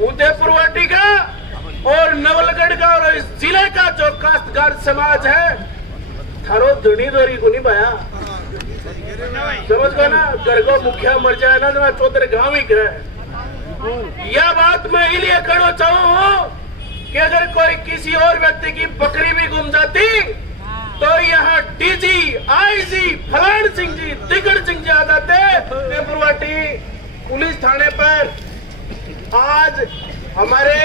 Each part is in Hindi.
उदयपुर वाटी का और नवलगढ़ का और इस जिले का जो काश्तकार समाज है, थारो धनी दोरी को नहीं पाया, समझ गए ना। घर को मुखिया मर जाए ना तो चौधरी गांव ही गिरे। यह बात मैं इसलिए कहना चाहूँ कि अगर कोई किसी और व्यक्ति की बकरी भी गुम जाती तो यहाँ डीजी, आईजी, फलान सिंह जी, दिगड़ सिंह जी आ जाते उदयपुरवाटी पुलिस थाने पर। आज हमारे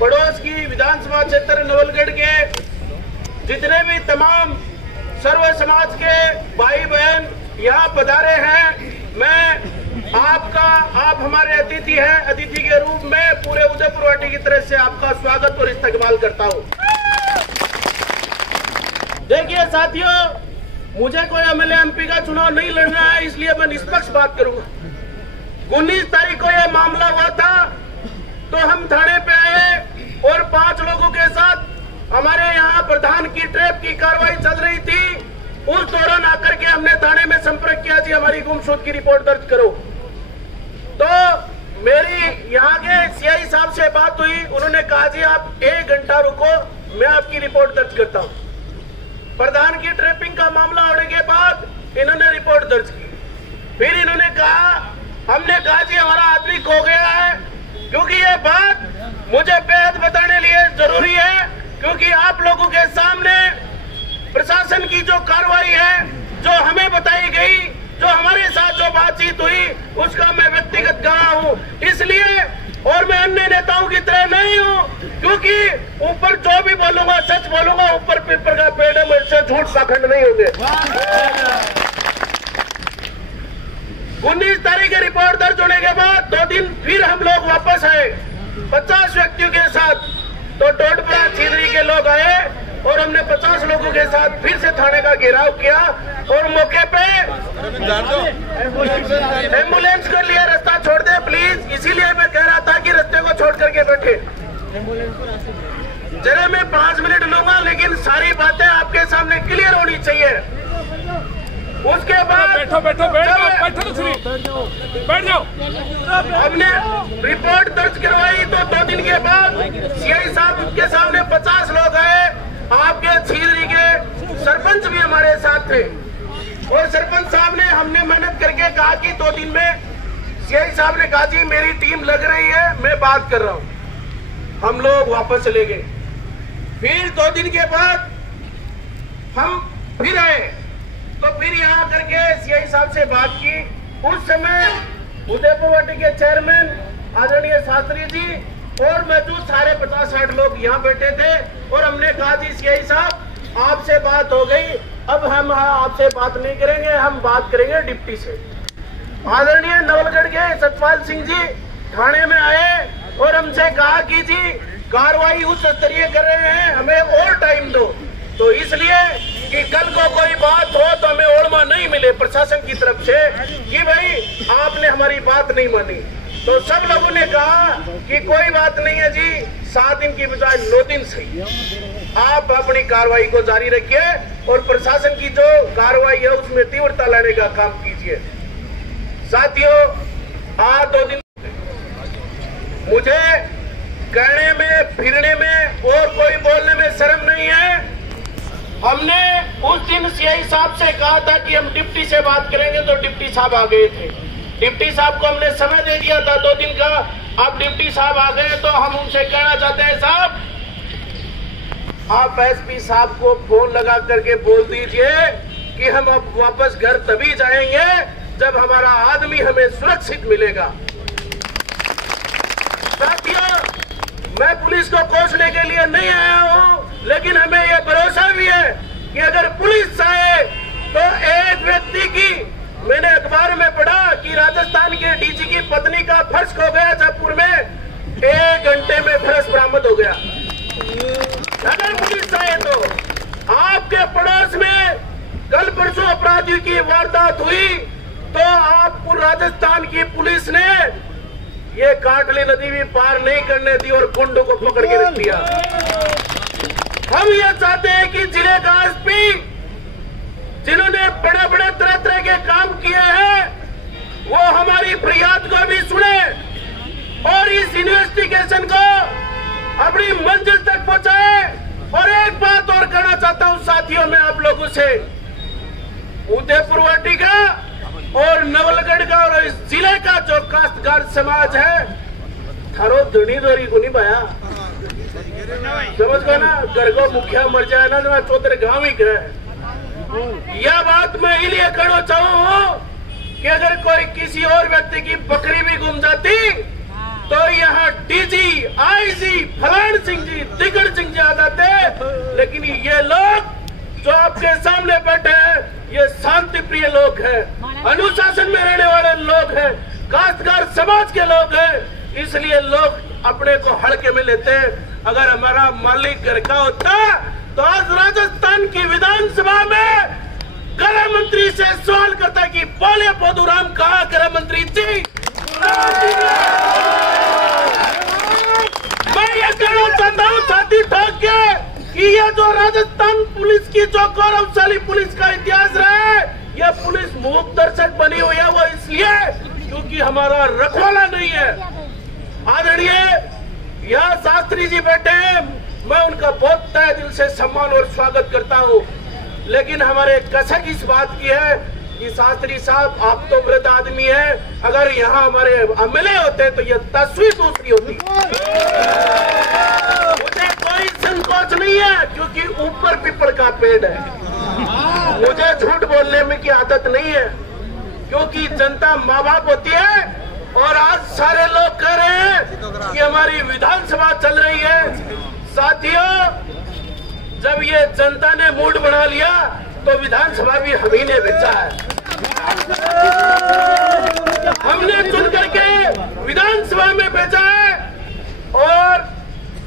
पड़ोस की विधानसभा क्षेत्र नवलगढ़ के जितने भी तमाम सर्व समाज के भाई बहन यहाँ पधारे हैं, मैं आप हमारे अतिथि हैं, अतिथि के रूप में पूरे उदयपुरवाटी की तरफ से आपका स्वागत और इस्तकबाल करता हूँ। देखिए साथियों, मुझे कोई एमएलए एमपी का चुनाव नहीं लड़ना है, इसलिए मैं निष्पक्ष बात करूंगा। 19 तारीख को यह मामला हुआ था तो हम थाने पे आए और 5 लोगों के साथ हमारे यहाँ प्रधान की ट्रैप की कार्रवाई चल रही थी। उस दौरान आकर के हमने थाने में संपर्क किया, जी हमारी गुमशुद की रिपोर्ट दर्ज करो। तो मेरी यहाँ के सीआई साहब से बात हुई, उन्होंने कहा जी आप 1 घंटा रुको, मैं आपकी रिपोर्ट दर्ज करता हूँ। प्रधान की ट्रैपिंग का मामला होने के बाद इन्होंने रिपोर्ट दर्ज की। फिर इन्होंने कहा, हमने कहा जी हमारा आदमी खो गया है, क्योंकि ये बात मुझे बेहद बताने लिए जरूरी है, क्योंकि आप लोगों के सामने प्रशासन की जो कार्रवाई है, जो हमें बताई गई, जो हमारे साथ जो बातचीत हुई, उसका मैं व्यक्तिगत गवाह हूँ। इसलिए और मैं अन्य नेताओं की तरह नहीं हूँ, क्योंकि ऊपर जो भी बोलूंगा सच बोलूंगा, ऊपर पेपर का पेड़ है, मुझसे झूठ पाखंड नहीं होंगे। 19 तारीख की रिपोर्ट दर्ज होने के बाद 2 दिन फिर हम लोग वापस आए 50 व्यक्तियों के साथ। तो टोटपरा छीदरी के लोग आए और हमने 50 लोगों के साथ फिर से थाने का घेराव किया और मौके पे एम्बुलेंस कर लिया, रास्ता छोड़ दे प्लीज। इसीलिए मैं कह रहा था कि रास्ते को छोड़ करके बैठे। जरा मैं 5 मिनट लूंगा, लेकिन सारी बातें आपके सामने क्लियर होनी चाहिए। उसके बाद बैठ जाओ। हमने रिपोर्ट दर्ज करवाई तो 2 दिन के बाद सीआई साहब के सामने 50 लोग आए। आपके छीदरी के सरपंच भी हमारे साथ थे और सरपंच साहब ने, हमने मेहनत करके कहा कि 2 दिन में, सीआई साहब ने कहा जी मेरी टीम लग रही है, मैं बात कर रहा हूँ। हम लोग वापस चले गए। फिर 2 दिन के बाद हम फिर आए तो फिर यहाँ करके सीआई साहब से बात की। उस समय उदयपुरवाटी के चेयरमैन आदरणीय शास्त्री जी और मौजूद सारे 50-60 लोग यहाँ बैठे थे और हमने कहा जी सीआई साहब आपसे बात हो गई, अब हम आपसे बात नहीं करेंगे, हम बात करेंगे डिप्टी से। आदरणीय नवलगढ़ के सतपाल सिंह जी थाने में आए और हमसे कहा कि जी कार्रवाई उच्च स्तरीय कर रहे हैं, हमें और टाइम दो। तो इसलिए कि कल को कोई बात हो तो हमें ओरमा नहीं मिले प्रशासन की तरफ से कि भाई आपने हमारी बात नहीं मानी। तो सब लोगों ने कहा कि कोई बात नहीं है जी, 7 दिन की बजाय 9 दिन सही, आप अपनी कार्रवाई को जारी रखिए और प्रशासन की जो कार्रवाई है उसमें तीव्रता लाने का काम कीजिए। साथियों, आज 2 दिन मुझे कहने में, फिरने में और कोई बोलने में शर्म नहीं है। हमने उस दिन सीआई साहब से कहा था कि हम डिप्टी से बात करेंगे, तो डिप्टी साहब आ गए थे। डिप्टी साहब को हमने समय दे दिया था 2 दिन का। अब डिप्टी साहब आ गए तो हम उनसे कहना चाहते हैं, साहब आप एसपी साहब को फोन लगा करके बोल दीजिए कि हम अब वापस घर तभी जाएंगे जब हमारा आदमी हमें सुरक्षित मिलेगा। साथियों, मैं पुलिस को कोसने के लिए नहीं आया हूँ, लेकिन हमें यह भरोसा भी है कि अगर पुलिस आए तो एक व्यक्ति की, मैंने अखबार में पढ़ा कि राजस्थान के डीजी की पत्नी का पर्स खो गया जयपुर में, 1 घंटे में पर्स बरामद हो गया। अगर पुलिस आए तो आपके पड़ोस में कल परसों अपराधियों की वारदात हुई तो आपको राजस्थान की पुलिस ने ये काटली नदी भी पार नहीं करने दी और गुंडों को पकड़ के रख दिया। हम ये चाहते हैं कि जिले का एसपी, जिन्होंने बड़े बड़े तरह तरह के काम किए हैं, वो हमारी फरियाद को भी सुने और इस यूनिवर्सिटी के अपनी मंजिल तक पहुंचाए। और एक बात और कहना चाहता हूं साथियों, मैं आप लोगों से, उदयपुर वाटिका और नवलगढ़ का और इस जिले का जो काश्तकार समाज है, थारो धुनी दोरी को नहीं पाया, समझ गए ना। घर को मुखिया मर जाए ना तो चौधरी गांव ही करे। यह बात मैं इसलिए कहना चाहूँ कि अगर कोई किसी और व्यक्ति की बकरी भी गुम जाती तो यहाँ डीजी, आईजी, फलान सिंह जी, दिगड़ सिंह जी आ जाते। लेकिन ये लोग जो आपके सामने बैठे हैं, ये शांति प्रिय लोग हैं, अनुशासन में रहने वाले लोग हैं, काश्तकार समाज के लोग हैं, इसलिए लोग अपने को हल्के में लेते हैं। अगर हमारा मालिक घर का होता तो आज राजस्थान की विधानसभा में गृह मंत्री से सवाल करता कि बोले पोदूराम कहा गृह मंत्री जी। मैं ये कहना चाहता हूँ साथी ठोक के कि ये जो राजस्थान पुलिस की जो गौरवशाली पुलिस का इतिहास रहा है, यह पुलिस मूक दर्शक बनी हुई है वो इसलिए क्योंकि हमारा रखवाला नहीं है। आदरणीय यहाँ शास्त्री जी बैठे हैं, मैं उनका बहुत तहे दिल से सम्मान और स्वागत करता हूँ। लेकिन हमारे कसक इस बात की है कि शास्त्री साहब आप तो वृद्ध आदमी हैं, अगर यहाँ हमारे एमएलए होते तो ये तस्वीर दूसरी होती। मुझे कोई संकोच नहीं है क्योंकि ऊपर पीपल का पेड़ है, मुझे झूठ बोलने में की आदत नहीं है क्योंकि जनता माँ बाप होती है। और आज सारे लोग कह रहे हैं कि हमारी विधानसभा चल रही है। साथियों, जब ये जनता ने मूड बना लिया तो विधानसभा भी हम ही ने भेजा है। हमने चुन करके विधानसभा में भेजा है। और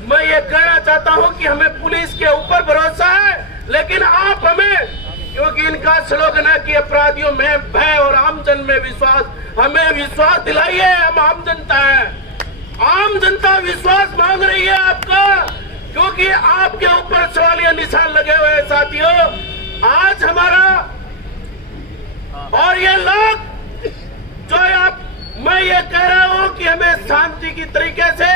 मैं ये कहना चाहता हूं कि हमें पुलिस के ऊपर भरोसा है, लेकिन आप हमें, क्योंकि इनका स्लोगन है कि अपराधियों में भय और आमजन में विश्वास, हमें विश्वास दिलाइए। हम आम जनता हैं, आम जनता विश्वास मांग रही है आपका, क्योंकि आपके ऊपर सवालिया निशान लगे हुए हैं। साथियों, आज हमारा और ये लोग जो आप, मैं ये कह रहा हूं कि हमें शांति की तरीके से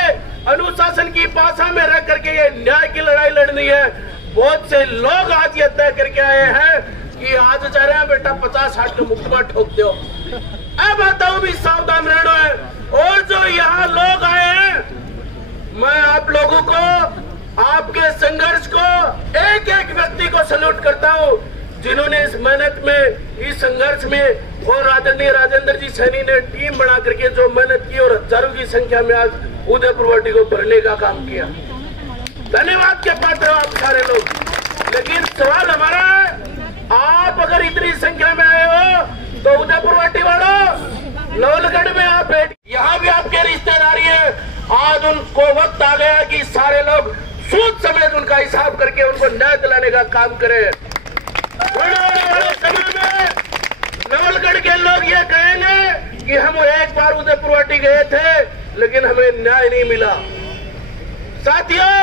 अनुशासन की भाषा में रह करके ये न्याय की लड़ाई लड़नी है। बहुत से लोग आज ये तय करके आए हैं कि आज जा रहे हैं बेटा 50-60 का मुकदमा ठोक दो। अब आता हूं भी सावधान रहना है। और जो यहाँ लोग आए हैं, मैं आप लोगों को, आपके संघर्ष को, एक एक व्यक्ति को सैल्यूट करता हूं जिन्होंने इस मेहनत में, इस संघर्ष में, और आदरणीय राजेंद्र जी सैनी ने टीम बना करके जो मेहनत की और हजारों की संख्या में आज उदयपुर वाटी को भरने का काम किया। धन्यवाद के पात्र हो आप सारे लोग। लेकिन सवाल हमारा है, आप अगर इतनी संख्या में आए हो तो उदयपुर वाटी वालों, नवलगढ़ में आप बैठ, यहाँ भी आपके रिश्तेदारी है। आज उनको वक्त आ गया कि सारे लोग सूद समेत उनका हिसाब करके उनको न्याय दिलाने का काम करें। वाले समय में नवलगढ़ के लोग ये कहेंगे कि हम एक बार उदयपुर वाटी गए थे लेकिन हमें न्याय नहीं मिला। साथियों,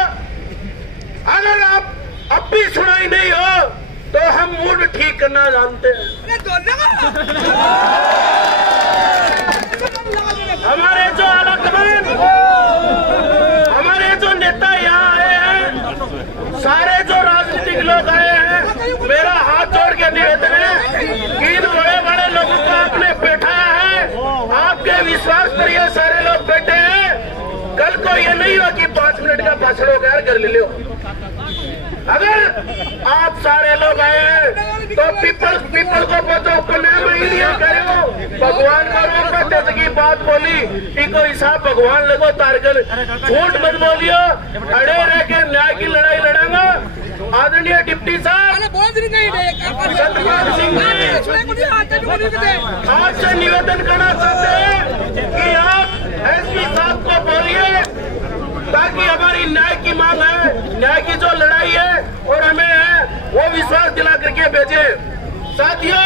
अगर आप अब भी सुनाई नहीं हो तो हम मूड ठीक करना जानते हैं। हमारे जो आलाकमान, हमारे जो नेता यहाँ आए हैं, सारे जो राजनीतिक लोग आए हैं, मेरा हाथ जोड़ के निवेदन है कि इन बड़े बड़े लोगों को आपने बैठाया है, आपके विश्वास पर ये सारे लोग बैठे हैं। कल को ये नहीं हो कि 5 मिनट का भाषण हो गया कर ले लो। अगर आप सारे लोग आए हैं तो पीपल को बचाओ करो। भगवान का रूप करते की बात बोली, इको हिसाब भगवान लगो तारगन, झूठ मत बोलियो, अड़े रह के न्याय की लड़ाई लड़ेगा। आदरणीय डिप्टी साहब सतपाल सिंह जी, आपसे निवेदन करना चाहते हैं कि आप एसपी साहब को बोलिए ताकि हमारी न्याय की मांग है, न्याय की जो लड़ाई है और हमें है, वो विश्वास दिला करके भेजे। साथियों,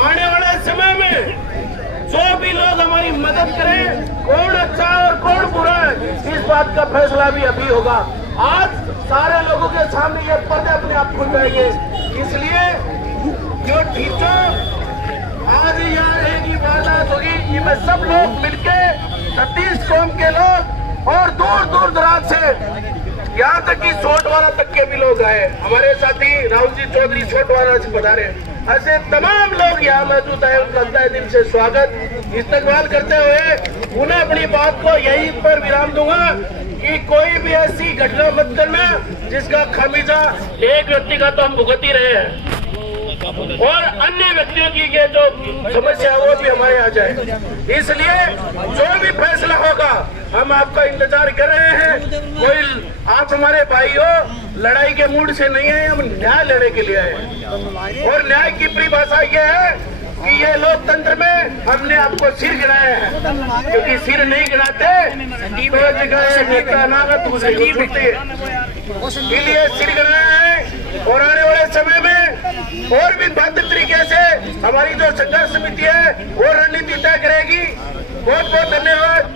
आने वाले समय में जो भी लोग हमारी मदद करें, कौन अच्छा और कौन बुरा है, इस बात का फैसला भी अभी होगा। आज सारे लोगों के सामने ये पर्दे अपने आप खुल जाएंगे। इसलिए जो टीचर आज यहाँ रहेगी, वारदात होगी, इसमें सब लोग मिलके 36 कौम के लोग और दूर दूर दराज से यहाँ तक कि छोटवाड़ा तक के भी लोग आए। हमारे साथी राहुल जी चौधरी छोटवाड़ा से पधारे। ऐसे तमाम लोग यहाँ मौजूद है, उनका तहे दिल से स्वागत इस्तकबाल करते हुए उन्हें अपनी बात को यहीं पर विराम दूंगा कि कोई भी ऐसी घटना मत करना जिसका खामियाजा एक व्यक्ति का तो हम भुगत ही रहे हैं और अन्य व्यक्तियों की ये जो समस्या है वो भी हमारे आ जाए। इसलिए जो भी फैसला होगा हम आपका इंतजार कर रहे हैं। कोई आप हमारे भाई हो, लड़ाई के मूड से नहीं है, हम न्याय लेने के लिए आए और न्याय की परिभाषा ये है कि ये लोकतंत्र में हमने आपको सिर गिराया है, क्योंकि सिर नहीं गिराते तो जगह नेता अनागत इसलिए सिर गिराया है। और आने वाले समय में और भी बेहतर तरीके से हमारी जो संघर्ष समिति है वो रणनीति तय करेगी। बहुत बहुत धन्यवाद।